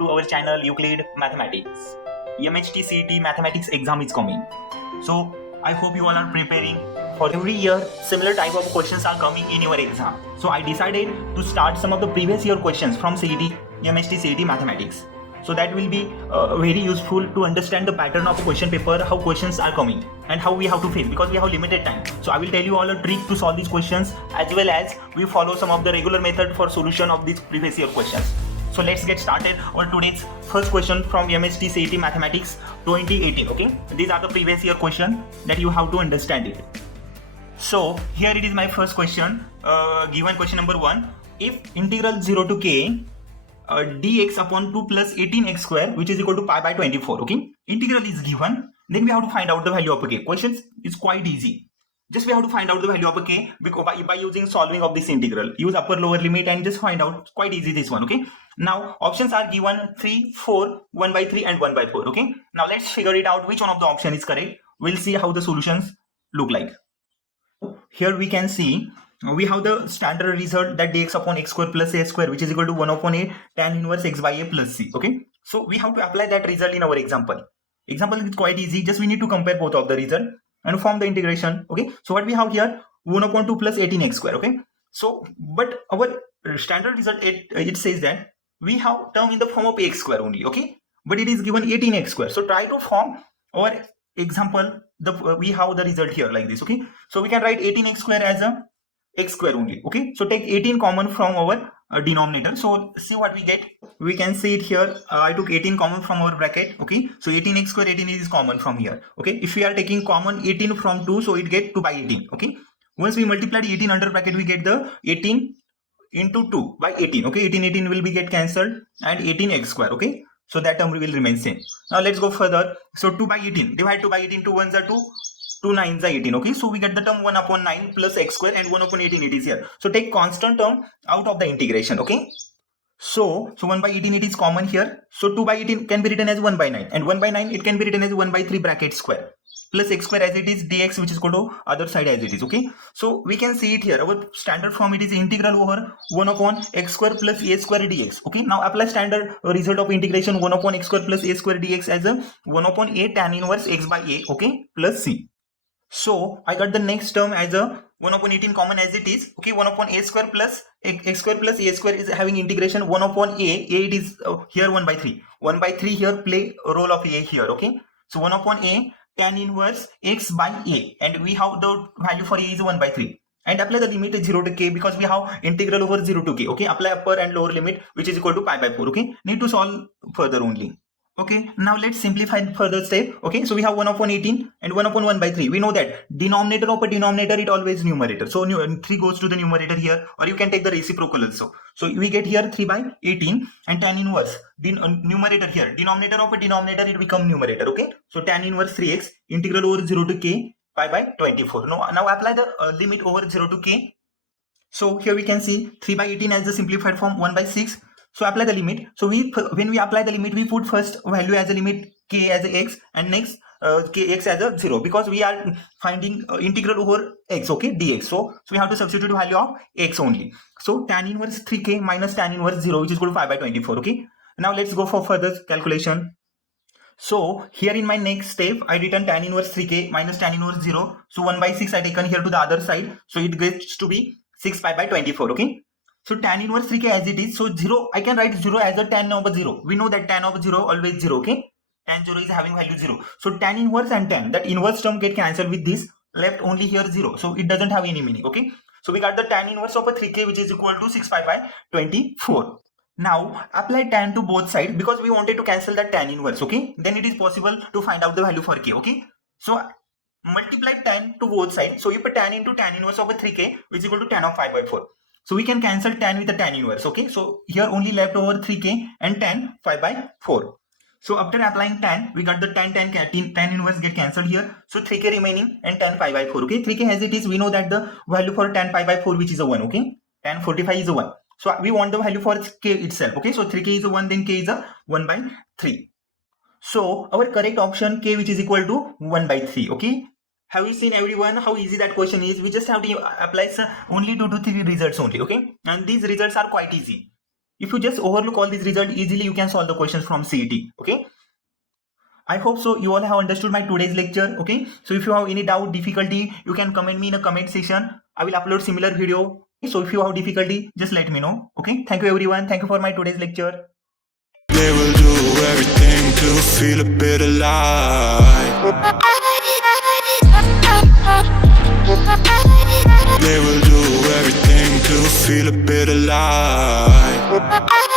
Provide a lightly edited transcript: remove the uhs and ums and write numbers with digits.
to our channel Euclid Mathematics. MHT-CET Mathematics exam is coming. So I hope you all are preparing. For every year, similar type of questions are coming in your exam. So I decided to start some of the previous year questions from CET, MHT-CET Mathematics. So that will be very useful to understand the pattern of a question paper, how questions are coming and how we have to face, because we have limited time. So I will tell you all a trick to solve these questions, as well as we follow some of the regular method for solution of these previous year questions. So let's get started on today's first question from MHT-CET Mathematics 2018. Okay, these are the previous year question that you have to understand it. So here it is my first question. Given question number 1, if integral 0 to k dx upon 2 plus 18x square, which is equal to pi by 24. Okay, integral is given, then we have to find out the value of k. Questions is quite easy. Just we have to find out the value of k because by using solving of this integral. Use upper lower limit and just find out. Quite easy this one. Okay, now options are given 3, 4, 1 by 3 and 1 by 4. Okay, now let's figure it out which one of the option is correct. We'll see how the solutions look like. Here we can see we have the standard result that dx upon x square plus a square, which is equal to 1 upon a tan inverse x by a plus c. Okay, so we have to apply that result in our example. Example is quite easy. Just we need to compare both of the result and form the integration. Okay, so what we have here, 1 upon 2 plus 18x square. Okay, so but our standard result, it says that we have term in the form of x square only. Okay, but it is given 18x square. So try to form our example. We have the result here like this. Okay, so we can write 18x square as a x square only. Okay, so take 18 common from our denominator. So see what we get. We can see it here. I took 18 common from our bracket. Okay, so 18x square, 18 is common from here. Okay, if we are taking common 18 from 2, so it get 2 by 18. Okay, once we multiply 18 under bracket, we get the 18 into 2 by 18. Okay, 18 will be get cancelled and 18x square. Okay, so that term will remain same. Now let's go further. So 2 by 18, divide 2 by 18, 2 1s are 2, 2 9s are 18. Okay, so we get the term 1 upon 9 plus x square and 1 upon 18 it is here. So take constant term out of the integration. Okay, so 1 by 18 it is common here. So 2 by 18 can be written as 1 by 9 and 1 by 9 it can be written as 1 by 3 bracket square plus x square as it is dx, which is equal to other side as it is. Okay, so we can see it here. Our standard form, it is integral over 1 upon x square plus a square dx. Okay, now apply standard result of integration 1 upon x square plus a square dx as a 1 upon a tan inverse x by a. Okay, plus c. So I got the next term as a 1 upon 18 common as it is. Okay, 1 upon a square plus x square plus a square is having integration 1 upon a it is here 1 by 3. 1 by 3 here play a role of a here. Okay, so 1 upon a tan inverse x by a, and we have the value for a is 1 by 3, and apply the limit 0 to k because we have integral over 0 to k. Okay, apply upper and lower limit which is equal to pi by 4. Okay, need to solve further only. Okay, now let's simplify further step. Okay, so we have 1 upon 18 and 1 upon 1 by 3. We know that denominator of a denominator, it always numerator. So 3 goes to the numerator here, or you can take the reciprocal also. So we get here 3 by 18 and tan inverse numerator here. Denominator of a denominator, it become numerator. Okay, so tan inverse 3x integral over 0 to k pi by 24. Now apply the limit over 0 to k. So here we can see 3 by 18 as the simplified form 1 by 6. So apply the limit. So when we apply the limit, we put first value as a limit k as a x and next kx as a 0, because we are finding integral over x. Okay, dx. So we have to substitute value of x only. So tan inverse 3k minus tan inverse 0, which is equal to 5 by 24. Okay, now let's go for further calculation. So here in my next step, I written tan inverse 3k minus tan inverse 0. So 1 by 6 I taken here to the other side. So it gets to be 6 pi by 24. Okay, so tan inverse 3k as it is. So 0, I can write 0 as a tan over 0. We know that tan over 0 always 0. Okay, tan 0 is having value 0. So tan inverse and tan, that inverse term get cancelled with this, left only here 0. So it doesn't have any meaning. Okay, so we got the tan inverse of a 3k, which is equal to 6 pi by 24. Now apply tan to both sides because we wanted to cancel that tan inverse. Okay, then it is possible to find out the value for k. Okay, so multiply tan to both sides. So you put tan into tan inverse of a 3k, which is equal to tan of 5 by 4. So we can cancel tan with the tan inverse. Okay, so here only left over 3k and tan 5 by 4. So after applying tan, we got the tan inverse get cancelled here. So 3k remaining and tan 5 by 4. Okay, 3k as it is, we know that the value for tan pi by 4, which is a 1. Okay, tan 45 is a 1. So we want the value for k itself. Okay, so 3k is a 1, then k is a 1 by 3. So our correct option k, which is equal to 1 by 3. Okay, have you seen everyone how easy that question is? We just have to apply only 2 to 3 results only. Okay, and these results are quite easy. If you just overlook all these results, easily you can solve the questions from CET. Okay. I hope so you all have understood my today's lecture. Okay. So if you have any doubt, difficulty, you can comment me in a comment section. I will upload similar video. So if you have difficulty, just let me know. Okay. Thank you everyone. Thank you for my today's lecture. They will do everything to feel a bit alive. They will do everything to feel a bit alive.